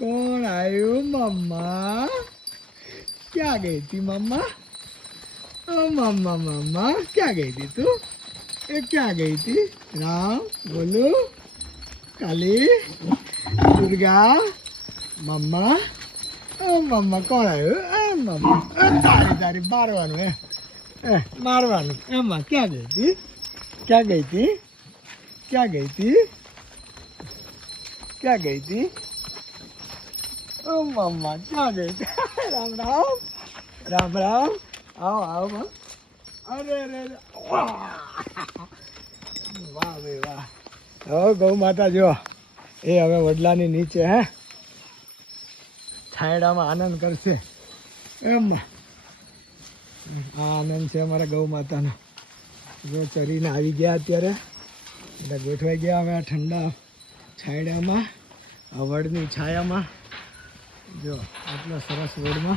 कौन आयो मम्मा? क्या गई थी मम्मा? ओ मम्मा मम्मा क्या गई थी तू? ये क्या गई थी? राम बोलो काली दुर्गा मम्मा ओ मम्मा कौन आयो? मम्मा तारी तारी मारवानु है मारवानु एमा क्या गई थी? क्या गई थी? क्या गई थी? क्या गई थी? ओ मम्मा क्या गई थी? राम राम राम राम आओ आओ माँ अरे अरे अरे वाह વાહ ભાઈ વાહ હવે ગૌ માતા જો એ હવે વડલાની નીચે હે છાંયડામાં આનંદ કરશે એમ આ આનંદ છે અમારા ગૌ માતાનો જો ચરીને આવી ગયા અત્યારે એટલે ગોઠવાઈ ગયા હવે આ ઠંડા છાંયડામાં આ વડની છાયામાં જો આટલા સરસ વડમાં